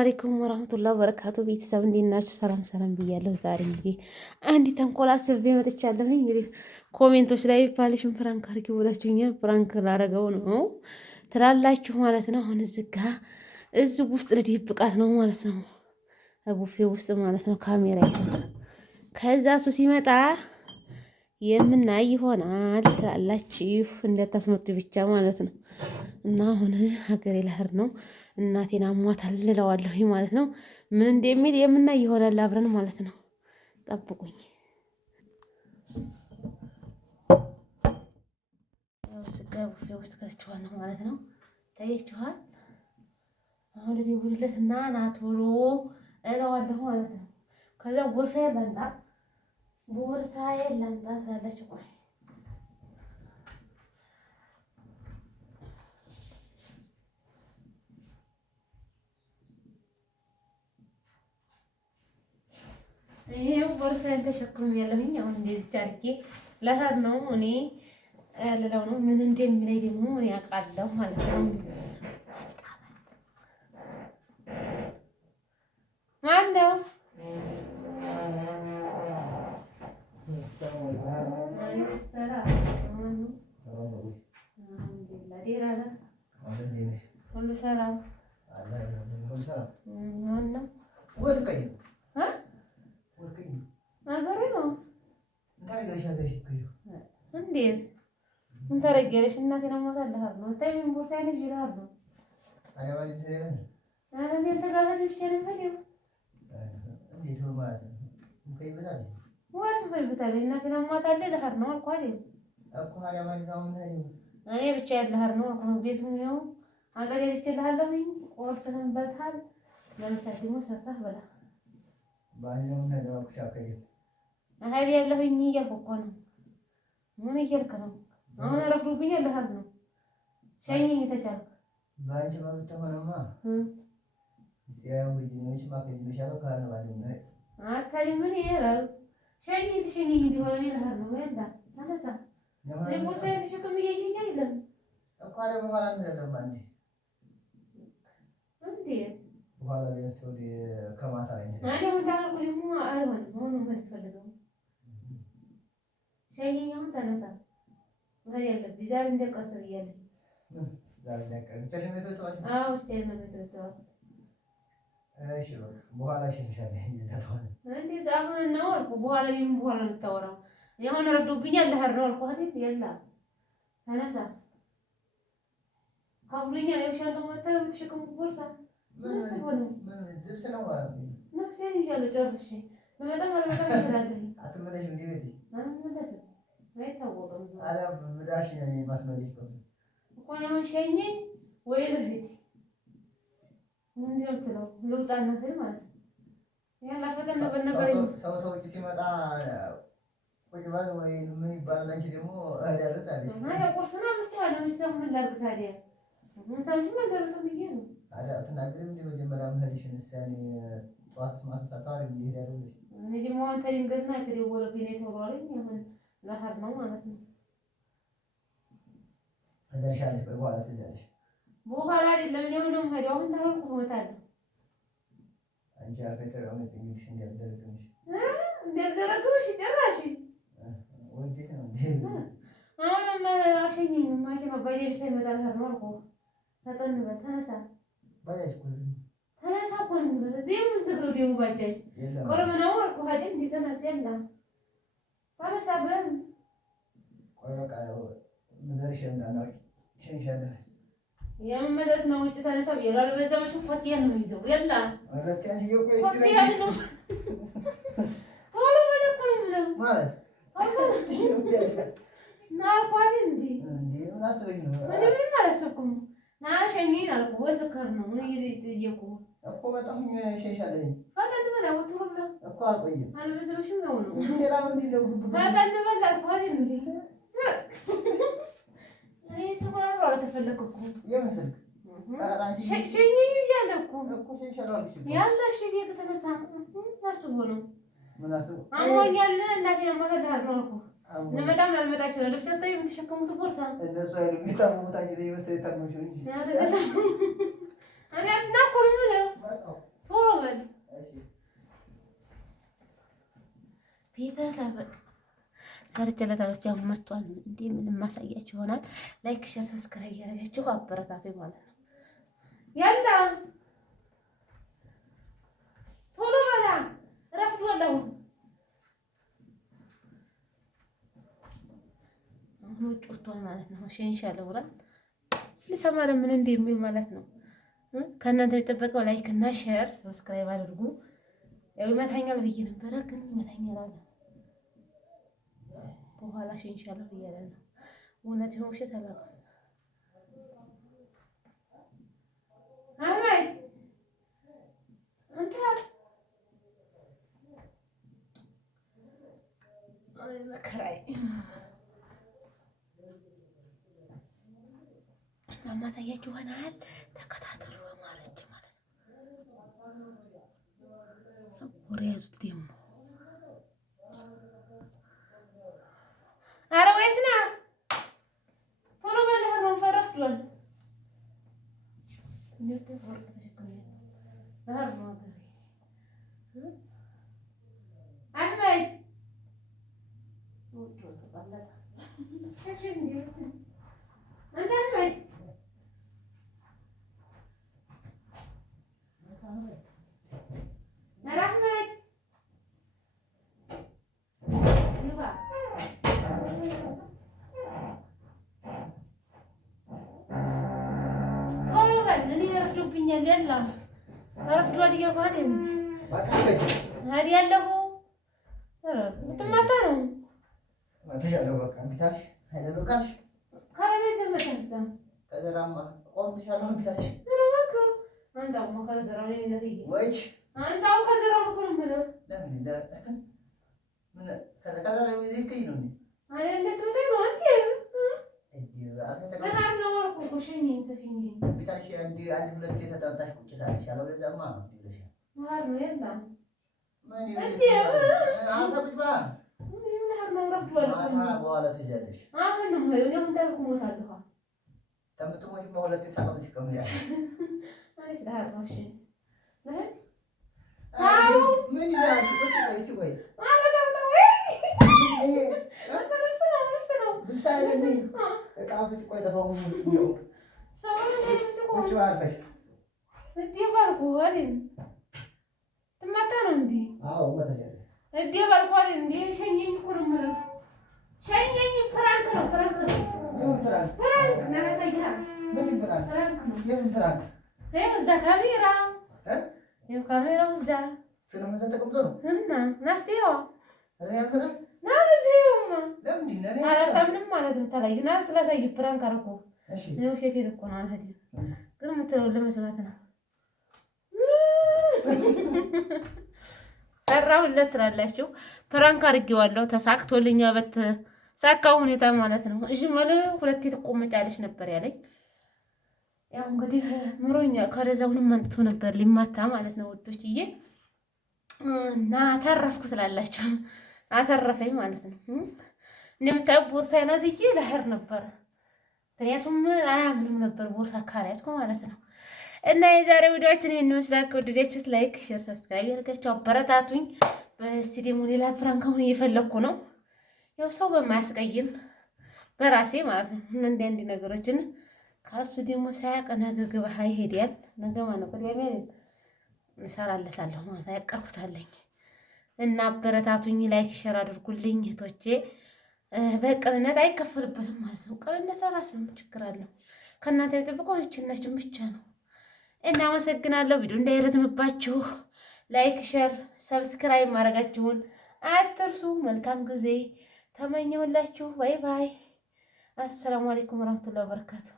አለይኩም ወራህመቱላሂ ወበረካቱ። ቤተሰብ እንዴት ናችሁ? ሰላም ሰላም ብያለሁ። ዛሬ እንግዲህ አንድ ተንኮል አስቤ መጥቻለሁ። እንግዲህ ኮሜንቶች ላይ ባልሽን ፕራንክ አድርጊው ብላችሁኛል። ፕራንክ ላረገው ነው ትላላችሁ ማለት ነው። አሁን እዚህ ውስጥ ልደብቃት ነው ማለት ነው። ቡፌ ውስጥ ማለት ነው። ካሜራ ይዘው ከዛ እሱ ሲመጣ የምናይ ይሆናል ትላላችሁ። እንዳታስመቱ ብቻ ማለት ነው። እና አሁን ሀገሬ ልሄድ ነው። እናቴን አሟታል እለዋለሁ ማለት ነው። ምን እንደሚል የምናይ ይሆናል አብረን ማለት ነው። ጠብቁኝ። ያው ስጋ ቡፌ ውስጥ ከትቼዋል ነው ማለት ነው። ታያችኋል። አሁን ልደውልለትና ና ቶሎ እለዋለሁ ማለት ነው። ከዛ ቦርሳዬን ላምጣ ትላለች። ቆይ ይሄው ቦርሳዬን ተሸክሜ ያለሁኝ። አሁን እንደዚህ አድርጌ ለታር ነው እኔ ልለው ነው። ምን እንደሚለኝ ደግሞ እኔ አውቃለሁ ማለት ነው። ማነው? ሁሉ ሰላም ማነው? ሀገሬ ነው። እንዴት ምን ታረጊያለሽ? እናቴን አሟታል ልሄድ ነው። ታይም ቦርሳዬን ይዤ ልሄድ ነው። ኧረ እኔ ተጋባዥ ብቻ ነው የምሄደው። ወይስ እምሄድበታለሁ? እናቴን አሟታል ልሄድ ነው አልኩህ አይደል? እኔ ብቻዬን ልሄድ ነው አልኩህ። ቤቱን ይኸው አዘጋጅቼልሃለሁኝ። ቁርስህን በልተሃል። ለምሳ ደግሞ ሰርተህ ብላ። እህል ያለሁኝ እያልኩ እኮ ነው። ምን እያልክ ነው? አሁን ረፍዶብኛል ልሄድ ነው። ሸኘኝ ተቻልክ። አታዲያ ምን ይላል? ሸኘኝ ትሸኘኝ እንዲሆነ እኔ ልሄድ ነው። ያላ ተነሳ። ቦርሳዬን ተሸክሜ እያየኸኝ አይደለም እንዴት? በኋላ ቢያንስ ወደ ከማታ ላይ ነው። አይ ምን ታረቁ ደግሞ አይሆንም። አሁን ነው የምፈልገው። ሸኘኝ አሁን ተነሳ። ምን ያለብኝ ዛሬ እንደቀጥል እያለኝ ዛሬ እንደቀጥል ብቻሽን ነው የተወጣው? አዎ ብቻዬን ነው የተወጣው። እሺ በቃ በኋላ እሸኝሻለሁ። እንደዛ ተሆነ እንዴት አሁን ነው አልኩህ። በኋላ ይሄን በኋላ ነው የምታወራው። የሆነ ረፍዶብኛል ልሄድ ነው አልኩህ አይደል? ያላ ተነሳ። ካብሉኛል የሻንጣው መጣ የምትሸከሙ ቦርሳ ልብስ ነው ማለት ነው። ነፍሴን ይዣለሁ ጨርሼ በጣም አልበቃ ይችላል። አትመለሽም እንዴ ቤቴ? አልመለስም። አይታወቅም። ኧረ ብዳሽ ማትመለሽ እኮ አሁን ሸኘኝ ወይ ልሂድ? ምንድን ነው የምትለው? ልውጣ እናትህ ማለት ነው። ያላ ፈተና በነበረኝ ሰው ተውጭ ሲመጣ ቁጭ በል ወይ ምን ይባላል? አንቺ ደግሞ እሄዳለሁ ታለሽ። አይ ቁርስ ነው ብቻ ነው የሚሰሙ። ምን ላድርግ ታዲያ? ምን ሳምንት አልደረሰም ብዬ ነው። ታዲያ አትናገሪም እንደ መጀመሪያ መሄድሽን እኔ ጠዋት ማስሳታው እንዲሄድ ያደረግሽ እኔ ደግሞ አንተ ድንገት ነው የተደወለብኝ ነው የተባለው አለኝ። አሁን ልሄድ ነው ማለት ነው። እደርሻለሁ። በኋላ ትሄጃለሽ። በኋላ አይደለም እኔ አሁን ነው የምሄደው። አሁን ታረቁ እመጣለሁ። አንቺ አርፈሽ ተቀመጪ እንግዲህ እንዲያደርግሽ ጭራሽ ወዴት ነው እንዴ? አሁን አሸኘኝ ማኪና ባጃጅ ሳይመጣ ልሄድ ነው አልኩህ። ፈጠን በል ተነሳ። ባጃጅ እኮ ዝም ተነሳ እኮ ነው የምልህ። እዚህም ዝግ ነው ደግሞ ባጃጅ ቅርብ ነው አልኩህ አይደል? እንደ ተነሳ የለም ተነሳ በል። ቆይ በቃ ምንድርሽ እንዳናውቅ ሸንሸለህ የምመለስ ነው ውጭ ተነሳ ብዬሽ አልበዛሽም። ኮቴን ነው ይዘው የለ አለስቲያን ይቆይ ኮቴን ነው ቶሎ በል እኮ ነው የምለው ማለት ና አልኳት እንዴ ምን አስበኝ ነው? ምንም አላሰብኩም። ና ሸኘኝ አልኩህ። ወይ ስከር ነው ምን እየጠየኩ እኮ በጣም ሸንሻለኝ። ፈጠን በል ቶሎ ብለህ እኮ አልቆይም። አልበዛሽም ነው ነው ሰላም እንዲለው ፈጠን በል አልኳት እንዴ እኔ ስልኩን አልተፈለኩ እኮ የምን ስልክ ሸኘኝ እያለ እኮ ሸንሻለሁ ያለ ሸኘኝ ከተነሳ አስቦ ነው። ምን አስቦ አሞኛል እናቴን አሟታል ልሄድ ነው አልኩህ። ለመጣም ላልመጣ ይችላል። ልብስ ሰጥተው የምትሸከሙት ቦርሳ እነሱ አይደሉም የሚታመሙት። አንቺ ላይ መሰለኝ የታመምሽው እንጂ እኔ እና እኮ ነው የምለው ቤተሰብ ሰርቼለታለሁ። ያው መጥቷል እንዴ ምንም ማሳያችሁ ይሆናል። ላይክ ሼር ሰብስክራይብ እያደረጋችሁ አበረታቱኝ ማለት ነው። ያላ ቶሎ በላ ረፍዷል። አሁን ውጭ ወጥቷል ማለት ነው። ሸንሻለሁ ብላ ልሰማ ለምን እንደሚል ማለት ነው። ከእናንተ የሚጠበቀው ላይክ እና ሼር ሰብስክራይብ አድርጉ። ያው ይመታኛል ብዬ ነበረ ግን ይመታኛል አለ። በኋላ ሸንሻለሁ እያለ ነው። እውነት ይሁን ውሸት አላውቅም። አህመድ አንተ አይ መከራይ ማሳያችሁ ይሆናል። ተከታተሉ ማለት ነው። ወሬ ያዙት ደግሞ ኧረ ወይት ነህ? ቶሎ በለህ ነው ፈረፍዷል። አህመድ አንተ አህመድ ያላ ረፍዷል እያልኩህ ያለሁ ምትማታ ነው ትማታ ነው እንዴ? እዴ ባልኳል እንዴ? ሸኘኝ እኮ ነው የምለው። ሸኘኝ። ፍራንክ ነው ፍራንክ ነው ፍራንክ ነረሰኛ ፍራንክ ነው። ይኸው እዛ ካሜራው ይኸው ካሜራው እዛ ተቀምጦ ነው እና ናስቲዋ ና በዚህማ አላታምንም ማለት ነው። ታላይና ስላሳይ ፍራንክ አደረኩ። ነው ሸቴን እኮ ነው አልሄድ ግን የምትለው ለመስማት ነው። ሰራሁለት ትላላችሁ። ፕራንክ አድርጌዋለሁ ተሳክቶልኛ በተሳካው ሁኔታ ማለት ነው። እሺ ማለት ሁለቴ ትቆመጫለሽ ነበር ያለኝ። ያው እንግዲህ ምሮኛ ከረዛውንም አንጥቶ ነበር ሊማታ ማለት ነው ወዶችዬ እና ተረፍኩ ትላላችሁ። አተረፈኝ ማለት ነው። እንደምታዩ ቦርሳዬን አዝዬ ለህር ነበር። ምክንያቱም አያምንም ነበር ቦርሳ ካሪያትኩ ማለት ነው። እና የዛሬ ቪዲዮአችን ይሄን ይመስላል። ከወደዳችሁት ላይክ፣ ሼር፣ ሰብስክራይብ ያደርጋችሁ አበረታቱኝ። በስቲ ደግሞ ሌላ ፕራንክ አሁን እየፈለኩ ነው። ያው ሰው በማያስቀይም በራሴ ማለት ነው። እና እንዲህ ነገሮችን ካሱ ደግሞ ሳያቅ ነገ ግባህ ይሄዳል። ነገ ማለት ነው ቅዳሜ እሰራለታለሁ ማለት ያቀርኩታለኝ። እና አበረታቱኝ፣ ላይክ ሼር አድርጉልኝ እህቶቼ። በቅንነት አይከፈልበትም ማለት ነው። ቅንነት ራስ ነው ችግር አለው። ከእናንተ የሚጠብቀው እችናችን ብቻ ነው። እና አመሰግናለሁ። ቪዲዮ እንዳይረዝምባችሁ ላይክ ሼር ሰብስክራይብ ማድረጋችሁን አትርሱ። መልካም ጊዜ ተመኘሁላችሁ። ባይ ባይ። አሰላሙ አለይኩም ወራህመቱላሂ ወበረካቱ።